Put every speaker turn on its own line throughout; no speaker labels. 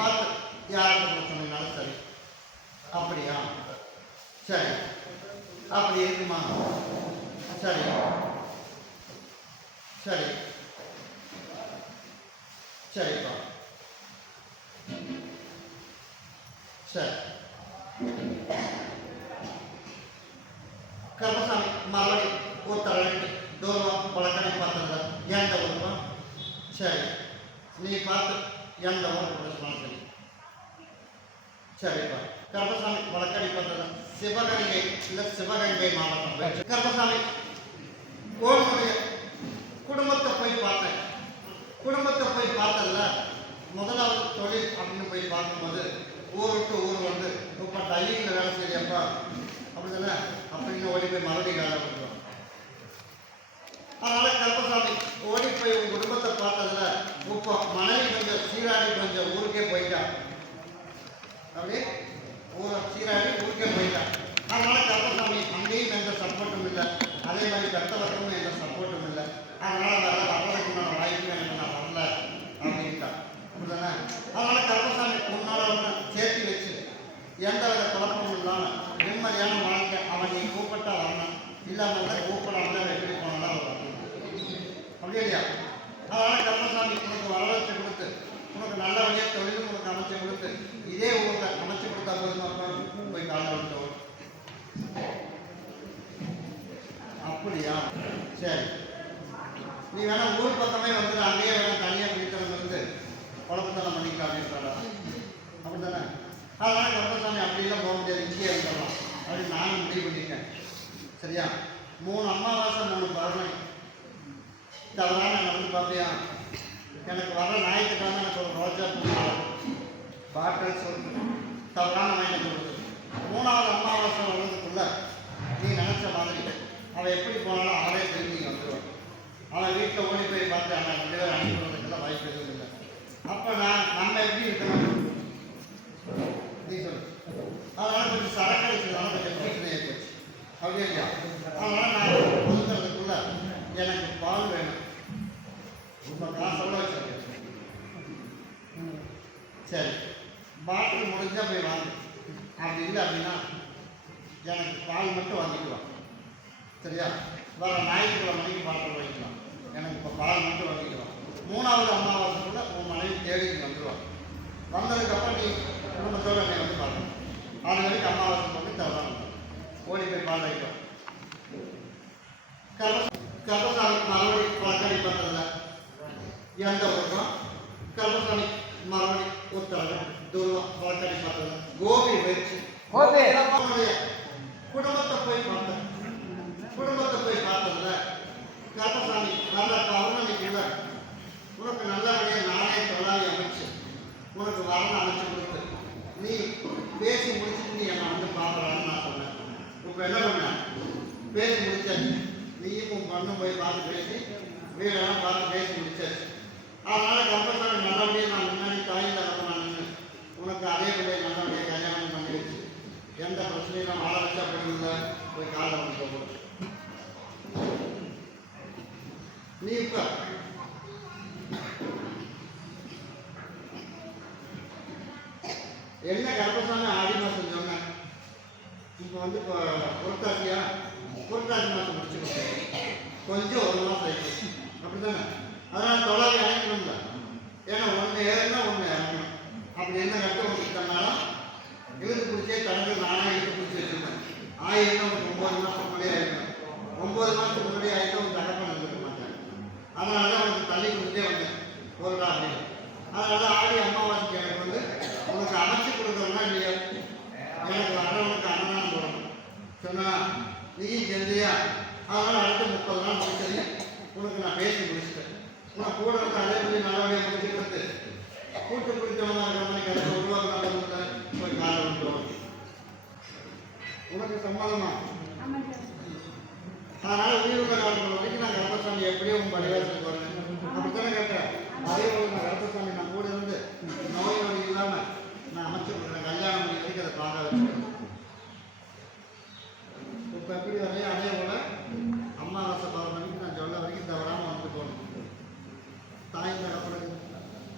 பார்த்து யாருக்கு கொடுக்க சொன்னீங்கனாலும் சரி. அப்படியா? சரி. அப்படி இருக்குமா? சரி. சரி. சரிப்பா சரி. கர்மசாமி மறுபடி ஒரு தலைவலி தூரம் பழக்கனை பார்த்ததுல எந்த ஊருப்பா சரி. நீ பார்த்து எந்த ஊர் சரிப்பா கர்மசாமி வழக்கடி பண்றது சிவகங்கை இல்லை சிவகங்கை மாவட்டம் கர்மசாமி உன்னுடைய குடும்பத்தை போய் பார்த்தேன். குடும்பத்தை போய் பார்த்ததுல முதலாவது தொழில் அப்படின்னு போய் பார்க்கும்போது ஊர் விட்டு ஊர் வந்து இப்போ டைலிங்கில் வேலை செய்யப்பா அப்படி தானே அப்படின்னு ஓடி போய் மறுபடியும் வேலை பண்ணுறோம் அதனால கருப்பசாமி ஓடி போய் உங்க குடும்பத்தை பார்த்ததுல இப்போ மனைவி கொஞ்சம் சீராடி கொஞ்சம் ஊருக்கே போயிட்டா அப்படியே ஊர் சீராடி ஊருக்கே போயிட்டா அதனால கருப்பசாமி அங்கேயும் எந்த சப்போர்ட்டும் இல்லை அதே மாதிரி பெத்தவர்க்கும் எந்த சப்போர்ட்டும் இல்லை அதனால வேற வர்றதுக்கு உண்டான வாய்ப்பு எனக்கு நான் வரல அப்படின்ட்டா அப்படிதானே அதனால கருப்பசாமி உன்னால ஒன்று சேர்த்து வச்சு எந்த வித குழப்பமும் இல்லாமல் நிம்மதியான வாழ்க்கை அவன் நீ கூப்பிட்டா வரணும் இல்லாமல் இருந்தால் கூப்பிடாம எப்படி போனாலும் அவர் வரணும் அப்படியே இல்லையா அதனால கருமசாமி உனக்கு வர கொடுத்து உனக்கு நல்ல வழியாக தொழிலும் உனக்கு அமைச்சு கொடுத்து இதே ஊரில் அமைச்சு கொடுத்தா போதும் அப்பா? போய் காலை விட்டோம் அப்படியா? சரி. நீ வேணா ஊர் பக்கமே வந்து அங்கேயே வேணா தனியாக வீட்டில் வந்து குழப்பத்தெல்லாம் பண்ணிக்கலாம் அப்படி தானே அதனால கருமசாமி அப்படிலாம் போக முடியாது இங்கேயே இருந்துடலாம். அப்படின்னு நானும் முடிவு பண்ணிட்டேன். சரியா? மூணு அமாவாசை மூணு தவறாக நான் வந்து பார்ப்பியா எனக்கு வர ஞாயிற்றுக்கிழமை எனக்கு ஒரு ரோஜா பூ பாட்டில் சொல்லிட்டு தவறான வாங்கி கொடுத்து மூணாவது அமாவாசை வர்றதுக்குள்ள நீ நினச்ச மாதிரி அவன் எப்படி போனாலும் அவளே திரும்பி வந்துடுவான் அவன் வீட்டில் ஓடி போய் பார்த்து அவன் ரெண்டு பேரும் அனுப்பிடுறதுக்கெல்லாம் வாய்ப்பு எதுவும் இல்லை. அப்போ நான் நம்ம எப்படி இருக்கணும்? நீ சொல்லு. அதனால கொஞ்சம் சரக்கு கொஞ்சம் பிரச்சனை ஏற்படுச்சு அப்படியே? இல்லையா அதனால நான் ஒதுக்கிறதுக்குள்ள எனக்கு இப்போ சொல்ல வச்சிருக்கேன் சரி. பாட்டில் முடிஞ்சா போய் வாங்க. அப்படி இல்லை அப்படின்னா எனக்கு பால் மட்டும் வாங்கிக்கலாம் சரியா? வர ஞாயிற்றுக்கிழமை மணிக்கு பாட்டில் வாங்கிக்கலாம். எனக்கு இப்போ பால் மட்டும் வாங்கிக்கலாம் மூணாவது அமாவாசைக்குள்ள உன் மனைவி தேடிக்கு வந்துடுவான் வந்ததுக்கப்புறம் நீ குடும்பத்தோடு என்னை வந்து பார்க்கணும் அது வரைக்கும் அமாவாசை பண்ணி தரலாம். ஓடி போய் பால் வைக்கலாம் கதை மறுபடி மறுபடியும் பார்த்ததில்ல ஊருக்கும் கர்ப்பசாமி மறுபடி உத்தரவு தூரம் வழக்கடி பார்த்ததில்ல கோபி வச்சு
கோபி.
அவனுடைய குடும்பத்தை போய் பார்த்தேன் குடும்பத்தை போய் பார்த்ததுல கர்ப்பசாமி நல்ல பௌர்ணமிக்குள்ள உனக்கு நல்லபடியாக நானே தொழிலாளி அமைச்சு உனக்கு வரணும் அமைச்சு கொடுத்து நீ பேசி முடிச்சுட்டு நீ என்னை வந்து பார்க்கலான்னு நான் சொன்னேன் இப்போ என்ன பண்ண பேசி முடிச்சாச்சு நீயும் உன் பொண்ணும் போய் பார்த்து பேசி வீடெல்லாம் பார்த்து பேசி முடிச்சாச்சு அதனால கம்பல்சரி நல்லபடியாக நான் முன்னாடி தாய் தகப்ப நான் நின்று உனக்கு அதே பிள்ளை நல்லபடியாக கல்யாணம் பண்ணி வச்சு எந்த பிரச்சனையும் போய் காலை வந்து நீ இப்போ என்ன கர்ப்பசாமி ஆடி மாதம் சொன்னேன் இப்போ வந்து இப்போ புரட்டாசியா புரட்டாசி மாதம் முடிச்சு கொஞ்சம் ஒரு மாதம் ஆயிடுச்சு அப்படி தானே அதனால் தொள்ளாயிரம் இறங்கணும்ல ஏன்னா ஒன்று ஏறுனா ஒன்று இறங்கணும் அப்படி என்ன கட்ட வந்துட்டனாலும் இழுத்து பிடிச்சே தடங்கள் நானே இழுத்து பிடிச்சி வச்சுருந்தேன் ஆயிரம் உனக்கு ஒம்பது மாதத்துக்கு முன்னாடியே ஆயிடும் ஒம்பது மாதத்துக்கு முன்னாடி ஆயிடும் உன் தகப்பன் இருந்துக்க மாட்டேன் அதனால தான் உனக்கு தள்ளி கொடுத்தே வந்தேன் ஒரு நாள் அப்படின்னு அதனால ஆடி அமாவாசைக்கு எனக்கு வந்து உனக்கு அமைச்சு கொடுக்கணும்னா இல்லையா எனக்கு வரவனுக்கு அன்னதானம் போடணும் சொன்னா நீயும் செஞ்சியா அதனால அடுத்த முப்பது நாள் முடிச்சது உனக்கு நான் பேசி முடிச்சிட்டேன் உனக்கு கூட இருக்க அதே மாதிரி நல்லபடியாக முடிச்சு கொடுத்து கூட்டு பிடிச்சவனா இருக்கிற மாதிரி கிடைக்க உருவாக்க போய் காலை வந்துடுவோம் உனக்கு சம்மதமா அதனால உயிரோட காலத்தில் வரைக்கும் நான் கருப்பசாமி எப்படியும் உன் பரிவாசத்துக்கு வரேன் அப்படித்தானே கேட்டேன் அதே போல நான் கருப்பசாமி நான் கூட இருந்து நோய் நொடி இல்லாமல் நான் அமைச்சு கொடுக்குறேன் கல்யாணம் பண்ணி வரைக்கும் அதை பார்க்க வச்சுக்கிறேன் இப்போ எப்படி வரையும் அதே போல அமாவாசை பௌர்ணமிக்கு நான் சொல்ல வரைக்கும் தவறாமல் வந்துட்டு போகணும் தாய் தகப்பனுக்கு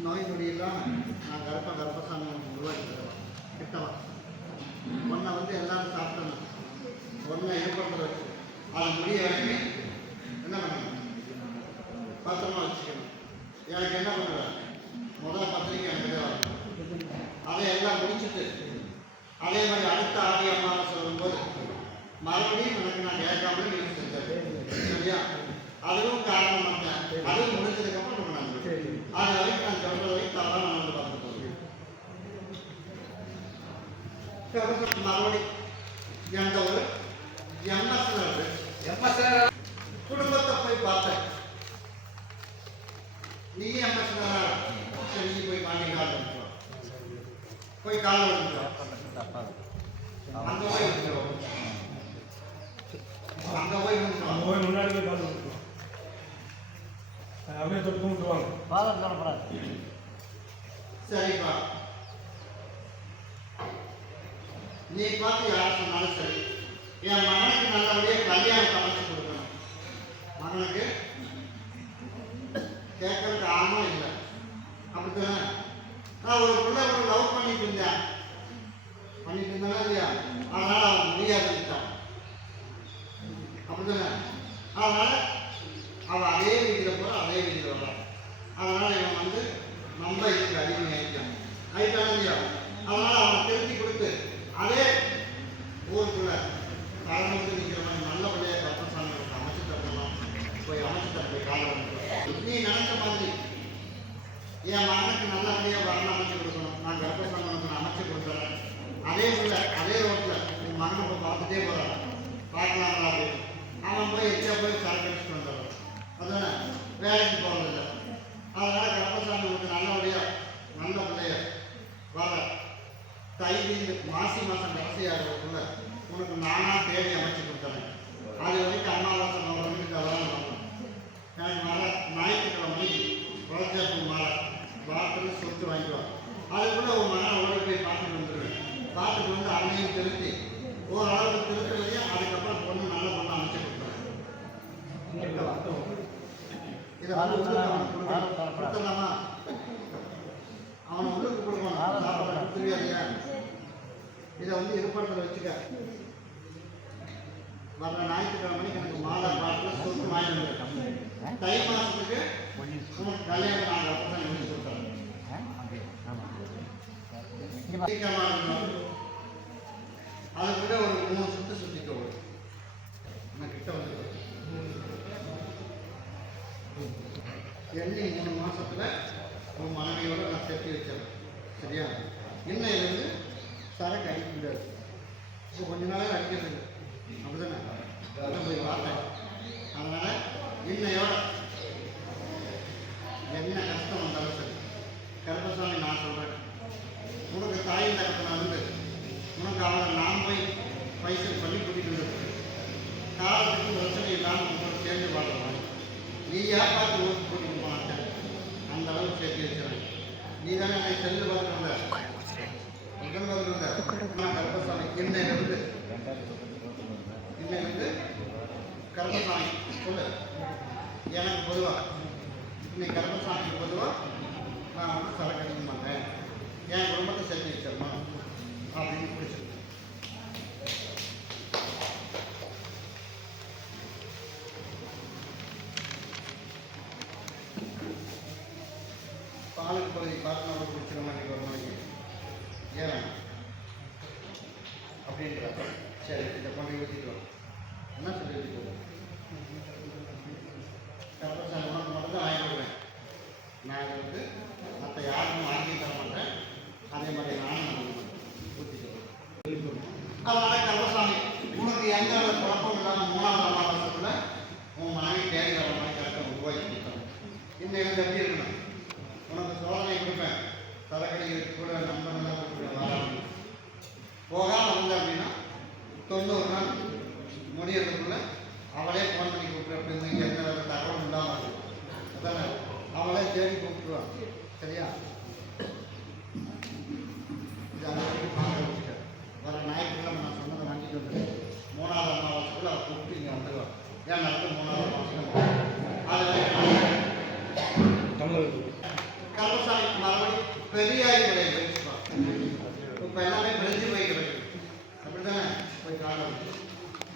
நோய் நொடி இல்லாமல் நான் கருப்ப கருப்பசாமி முடிய வரைக்கும் என்ன பண்ணணும் பத்திரமா வச்சுக்கணும் எனக்கு என்ன பண்ணுவேன் முதல் பத்திரிக்கை எனக்கு அதை எல்லாம் முடிச்சுட்டு அதே மாதிரி அடுத்த ஆடி அம்மாவை சொல்லும்போது மறுபடியும் எனக்கு நான் கேட்காமலே நீங்க செஞ்சது சரியா? அதுவும் காரணம் பண்ணேன் அதுவும் முடிஞ்சதுக்கப்புறம் நம்ம நன்றி அது வரைக்கும் நான் சொல்ற வரைக்கும் தவறாக நான் வந்து பார்த்து போகிறேன் மறுபடி எந்த ஒரு எம்எஸ்ல குடும்பத்தை போய் பார்த்தேன். நீ எம்எஸ்ல சரி நீ போய் பாண்டி கால் வந்துட்டு வா. போய் கால் வந்துட்டு வா. அங்க போய் வந்துட்டு வா. அங்க போய் வந்துட்டு வா.
போய் முன்னாடி போய் கால் விட்டுருவான் அப்படியே தொட்டு கும்பிட்டுருவாங்க
ஃபாதர் சொல்லப்படாது
சரிப்பா நீ பார்த்து யார் சொன்னாலும் சரி என் மகனுக்கு நல்லபடியாக கல்யாணம் அமைச்சு கொடுக்கணும் மகனுக்கு கேட்கறதுக்கு ஆர்வம் இல்லை. அப்படித்தானே? நான் ஒரு பிள்ளை கூட லவ் பண்ணிட்டு இருந்தேன் பண்ணிட்டு இருந்தானா இல்லையா அதனால அவன் முடியாதுட்டான் அப்படித்தானே அதனால அவன் அதே வீதியில் போகிற அதே வீதியில் வர்றான் அதனால இவன் வந்து நம்ம இதுக்கு அடிமை ஆயிட்டான் ஆயிட்டான் இல்லையா அதனால அவனை திருத்தி கொடுத்து அதே ஊருக்குள்ள தலைமுறை நிற்கிற மாதிரி நல்லபடியாக கப்பசாமி அமைச்சு தரணும் போய் அமைச்சு தர போய் காலம் வந்து நீ நினைச்ச மாதிரி என் மகனுக்கு நல்லபடியாக வரணும் அமைச்சு கொடுக்கணும் நான் கர்ப்பசாமி அமைச்சு கொடுத்துறேன் அதே உள்ள அதே ரோட்டில் உன் மகனை போய் பார்த்துட்டே போகிறான் பார்க்கலாங்களா அப்படின்னு அவன் போய் எச்சா போய் சரக்கு அடிச்சுட்டு வந்துடுறான் அதானே வேலைக்கு போகிறதில்ல அதனால கர்ப்பசாமி உனக்கு நல்லபடியா நல்ல பிள்ளைய வர தை இந்த மாசி மாதம் கடைசியாகிறதுக்குள்ள உனக்கு நானா தேடி அமைச்சு கொடுத்தேன் அது வரைக்கும் அமாவாசை நவரத்துக்கு அதெல்லாம் நடக்கும் எனக்கு மர ஞாயிற்றுக்கிழமை ரோஜாப்பூ மரம் வாரத்தில் சொத்து வாங்கிக்குவான் அதுக்குள்ள ஒரு மகன் ஓடி போய் பார்த்துட்டு வந்துடுவேன் பார்த்துட்டு வந்து அவனையும் திருத்தி ஓரளவுக்கு திருத்தலையே அதுக்கப்புறம் பொண்ணு நல்ல பொண்ணு அமைச்சு கொடுத்துருவேன் இதை வந்து உள்ளுக்கு அவனுக்கு கொடுக்கணும். கொடுத்துடலாமா? அவனை உள்ளுக்கு கொடுக்கணும். சாப்பாடு கொடுத்துருவியா இல்லையா? இதை வந்து இருப்படத்தில் வச்சுக்க வர்ற ஞாயிற்றுக்கிழமைக்கு எனக்கு மாலை பாட்டில் சொத்து வாங்கி வந்துருக்கேன் தை மாதத்துக்கு உனக்கு கல்யாணம் நாங்கள் அப்போ தான் முடிச்சு கொடுத்துறேன் சீக்கிரமா இருக்கணும். அதுக்குள்ள ஒரு மூணு சுத்து சுத்திட்டு வரும் நான் கிட்ட வந்து எண்ணி மூணு மாதத்தில் உன் மனைவியோட நான் சேர்த்து வச்சிடறேன். சரியா? இன்னையிலேருந்து சரக்கு அடிக்க முடியாது. இப்போ கொஞ்ச நாளாக அடிக்கிறது அப்படிதானே? அதான் போய் பார்த்தேன். அதனால் இன்னையோட என்ன கஷ்டம் வந்தாலும் சரி கருப்பசாமி நான் சொல்கிறேன் உனக்கு தாயின் தரப்பில் இருந்து உனக்கு அவளை நான் போய் பைசல் பண்ணி கூட்டிகிட்டு வந்து காலத்துக்கு பிரச்சனை இல்லாமல் உங்களோட சேர்ந்து வாழ்றோம் நீ யார் பார்த்து ஊருக்கு அந்த அளவுக்கு சேர்த்து வச்சிருக்கேன் நீ தானே எனக்கு செல்லு பார்த்து வந்த உட்காந்து பார்த்து வந்த? நான் கருப்பசாமி இன்னையிலிருந்து இன்னையிலிருந்து கருப்பசாமி. சொல்லு. எனக்கு பொதுவாக இன்னைக்கு கருப்பசாமிக்கு பொதுவாக நான் வந்து சரக்கு அடிக்க மாட்டேன். என் குடும்பத்தை சேர்த்து வச்சிடணும்? அப்படின்னு பிடிச்சிருக்கு. பாலுக்கு பகுதி பார்த்து நம்ம பிடிச்சிட மாதிரி ஒரு மணிக்கு ஏன் அப்படின்ற சரி இதை கொண்டு ஊற்றிக்கலாம் என்ன சொல்லி ஊற்றிக்கலாம் கருப்பசாமி உனக்கு மட்டும் தான் வாங்கி கொடுக்குறேன் நான் வந்து மற்ற யாருக்கும் வாங்கி தர மாட்டேன். அதே மாதிரி நானும் ஊற்றிக்கிறேன் அதனால கருப்பசாமி உனக்கு எந்த ஒரு குழப்பம் இல்லாமல் மூணாவது அமாவாசத்தில் உன் மனைவி தேடி வர மாதிரி கரெக்டாக உருவாக்கி கொடுத்தேன் இன்னும் எனக்கு எப்படி இருக்கணும்? உனக்கு கொடுப்பேன் தலைக்கடி கூட நம்ம கொடுக்குறேன் வராமல் போகாமல் வந்த அப்படின்னா தொண்ணூறு நாள் முடியறதுக்குள்ள அவளே ஃபோன் பண்ணி கூப்பிட்டு அப்படி இருந்து எந்த ஒரு தகவலும் இல்லாமல் இருக்கும் அதானே அவளே தேடி கூப்பிட்டுருவான் சரியா இது அந்த வரைக்கும் பார்க்க வச்சுட்டேன் வர ஞாயிற்றுக்கிழமை நான் சொன்னதை வாங்கிட்டு வந்துட்டேன் மூணாவது அமாவாசைக்குள்ள அவள் கூப்பிட்டு இங்கே வந்துடுவான் ஏன் நடக்கும் மூணாவது அமாவாசை அது வரைக்கும்
தமிழர்கள்
கருப்பசாமி மறுபடி பெரியாரி விலையை பிரிச்சுப்பான் இப்போ எல்லாமே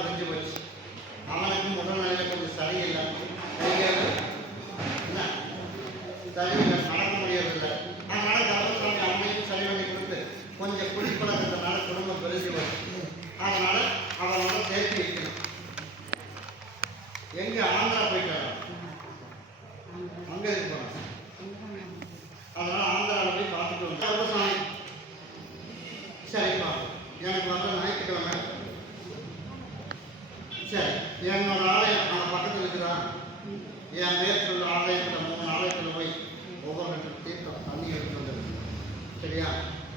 பிரிஞ்சு போய் கிடக்கு அப்படித்தானே போய் காண கருப்பசாமி உன்னுடைய என் பேர் சொல்ல ஆலயத்தில் மூணு ஆலயத்தில் போய் ஒவ்வொரு லிட்டர் தீர்த்தம் தண்ணி எடுத்து வந்துருக்கு சரியா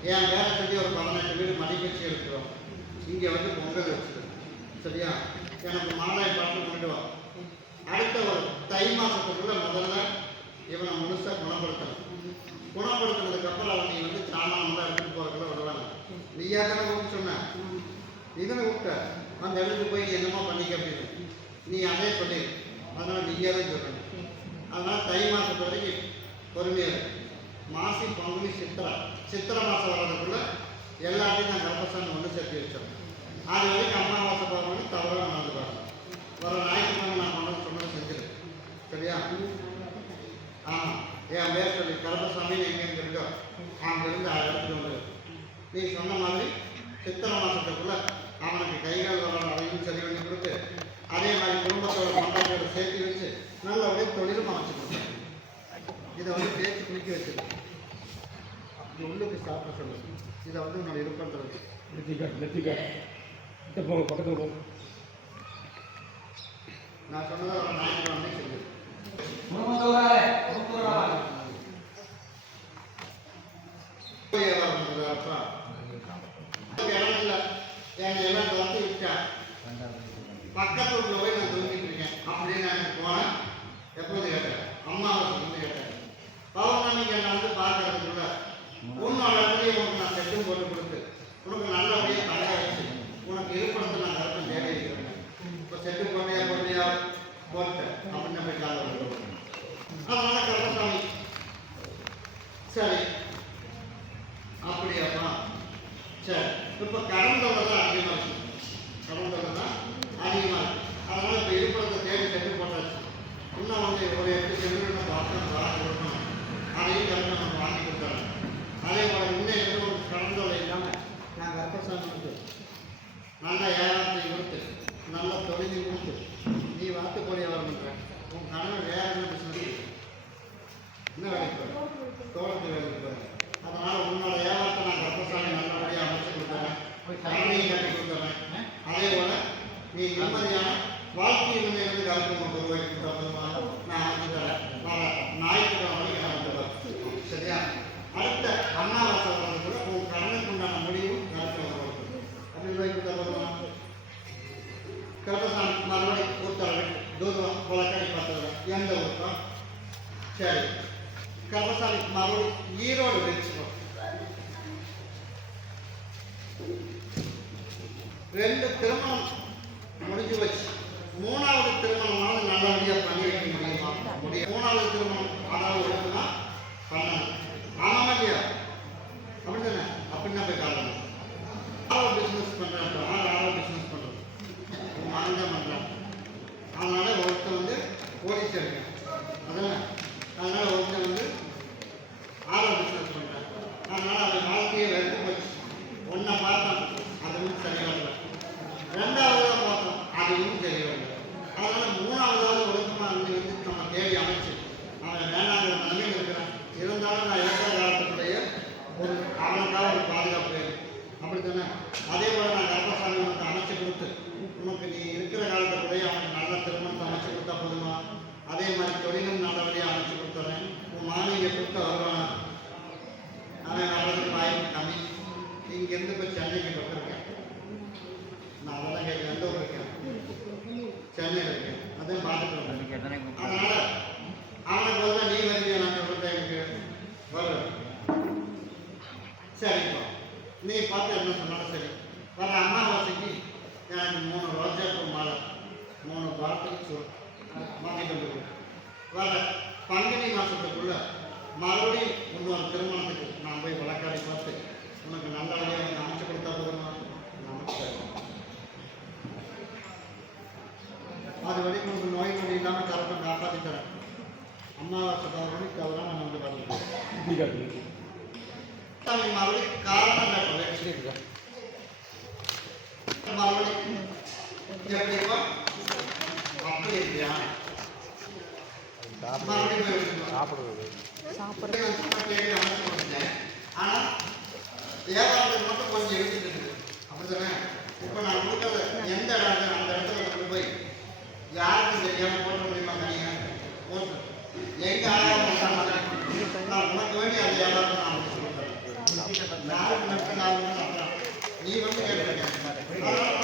என் பேரை சொல்லி ஒரு பதினெட்டு வீடு மடிக்கச்சி எடுக்கிறோம் இங்கே வந்து பொங்கல் வச்சுருக்கோம் சரியா எனக்கு மாலை பார்த்து கொண்டு வா அடுத்த ஒரு தை மாதத்துக்குள்ள முதல்ல இவனை முழுசாக குணப்படுத்தணும் குணப்படுத்தினதுக்கு அப்புறம் அவங்க நீ வந்து சாமான்லாம் எடுத்துட்டு போறதுக்குள்ள விடுவாங்க நீயா தானே கூப்பிட்டு சொன்ன? நீ தானே கூப்பிட்ட அந்த இடத்துக்கு போய் என்னமோ பண்ணிக்க அப்படின்னு. நீ அதே சொல்லிடு அதனால் நீயா தான் சொல்லணும். அதனால் தை மாதத்து வரைக்கும் பொறுமையாக மாசி பங்குனி சித்திரை. சித்திரை மாதம் வர்றதுக்குள்ள எல்லாத்தையும் நான் கர்ப்பசாமி ஒன்று சேர்த்து வச்சோம் அது வரைக்கும் அமாவாசை பார்க்கணும் தவறாக நடந்து பார்க்கணும். வர ஞாயிற்றுக்கிழமை நான் பண்ண சொன்னது செஞ்சிரு. சரியா? ஆமாம் என் பேர் சொல்லி கருப்பசாமி எங்கெங்க இருக்கோ அங்கிருந்து அதை எடுத்துட்டு வந்து நீ சொன்ன மாதிரி சித்திரை மாதத்துக்குள்ள அவனுக்கு கைகால் வர அதையும் சரி பண்ணி கொடுத்து அதே மாதிரி குடும்பத்தோட கொண்டாட்டோட சேர்த்து வச்சு நல்லபடியாக தொழிலும் அமைச்சு கொடுத்தேன். இதை வந்து பேச்சு குளிக்க வச்சிரு. இது உள்ளுக்கு சாப்பிட சொல்லு. இதை வந்து உன்னோட இருப்பன்றது
நெத்திக்காட் நெத்திக்காட் கிட்ட போங்க பக்கத்தில் போங்க
நான் சொன்னதை ஒரு அப்பா இடம் இல்லை எங்க எல்லாம் துரத்தி விட்டேன் பக்கத்து வீட்டில் போய் நான் தூங்கிட்டு இருக்கேன் அப்படின்னு நான் போனேன் எப்போது கேட்டேன் அம்மாவை வந்து கேட்டேன் பௌர்ணமிக்கு என்னை வந்து பார்க்கறதுக்குள்ள உன்னோட இடத்துலயே உனக்கு நான் செட்டும் போட்டு கொடுத்து உனக்கு நல்லபடியாக தங்க வச்சு உனக்கு இருப்படத்தை நான் கருப்பம் தேடி இருக்கிறேன் இப்போ செட்டு போட்டியா போட்டியா போட்டேன் அப்படின்னு போய் காலை விட்டு அதனால கருப்பசாமி சரி அப்படியாப்பா சரி இப்போ கடன் தொகை தான் அதிகமாக இருக்கு கடன் தொகை தான் அதிகமாக இருக்கு அதனால் இப்போ இருப்பதை தேடி செட்டு போட்டாச்சு இன்னும் வந்து ஒரு எட்டு சென்று பார்த்து கொடுக்கணும். அதையும் கரெக்டாக நம்ம வாங்கி கொடுத்தாங்க அதே போல் இன்னும் எந்த ஒரு கடன் தொகை இல்லாமல் நான் கர்ப்பசாமி நல்ல ஏழாத்தை கொடுத்து நல்ல தொழில் கொடுத்து நீ வாத்துக்கோழி வர பண்ணுற உன் கணவன் வேற என்ன சொல்லி என்ன வேலைக்கு போகிற தோட்டத்து வேலைக்கு போகிறேன் அதனால் உன்னோட ஏவாரத்தை நான் கர்ப்பசாமி நல்லபடியாக அமைச்சு கொடுத்துறேன் கரணையும் கட்டி கொடுத்துறேன் அதே போல் நீ நிம்மதியான வாழ்க்கை இருந்து கருப்பு கொண்டு ரூபாய்க்கு கொடுத்தா நான் அமைச்சு தரேன் வர ஞாயிற்றுக்கிழமை வரைக்கும் நான் வந்து வரேன். சரியா அடுத்த அண்ணாவாசை வர்றதுக்குள்ள உன் கடனுக்கு உண்டான முடிவும் கருத்து வரும் அப்படி ரூபாய்க்கு கொடுத்தா கருப்பசாமி மறுபடியும் ஊத்தரவு தூரம் கொலக்கடி பார்த்தது எந்த ஊக்கம் சரி கருப்பசாமி மறுபடியும் ஈரோடு வச்சுக்கோ ரெண்டு திருமணம் முடிஞ்சு வச்சு மூணாவது திருமணமாவது நல்லபடியாக பண்ணி வைக்க முடியுமா முடியும் மூணாவது திருமணம் ஆனாலும் பண்ணணும் இருந்தாலும் சரிப்பா. நீ பார்த்து என்ன சொன்னாலும் சரி. வர அம்மாவாசைக்கு எனக்கு மூணு ரோஜாப்பூ மாலை மூணு வாரத்துக்கு சொல். வாங்கிட்டு வந்து வர பங்குனி மாதத்துக்குள்ள மறுபடியும் இன்னொரு திருமணத்துக்கு நான் போய் வழக்காடி பார்த்து உனக்கு நல்லபடியாக எனக்கு அமைச்சு கொடுத்தா போதுமா? அது வரைக்கும் உங்களுக்கு நோய் நொடி இல்லாமல் கரெக்டாக காப்பாற்றி தரேன். அம்மாவாசை பௌர்ணமிக்கு அதெல்லாம் நான் வந்து பார்த்துக்கிறேன். மறுபடியும் காரணம் கேட்பது மறுபடியும் எப்படிப்பா அப்படி எடுத்துக்கோ.
சாப்பிட்றது.
நான் சும்மா கேட்டு அமைச்சு கொடுத்துட்டேன். ஆனா வியாபாரத்துக்கு மட்டும் கொஞ்சம் எடுத்துட்டு இருக்குது அப்படிதானே இப்போ நான் கொடுத்தது எந்த இடம் அந்த இடத்துல கொண்டு போய் யாருக்கும் தெரியாம போட்ட முடியுமா தனியாக ஓட்டு எங்க நான் உனக்கு நான் உனக்கு சொல்லித்தரேன் நாலு நாலு நீ வந்து கேட்டுருக்க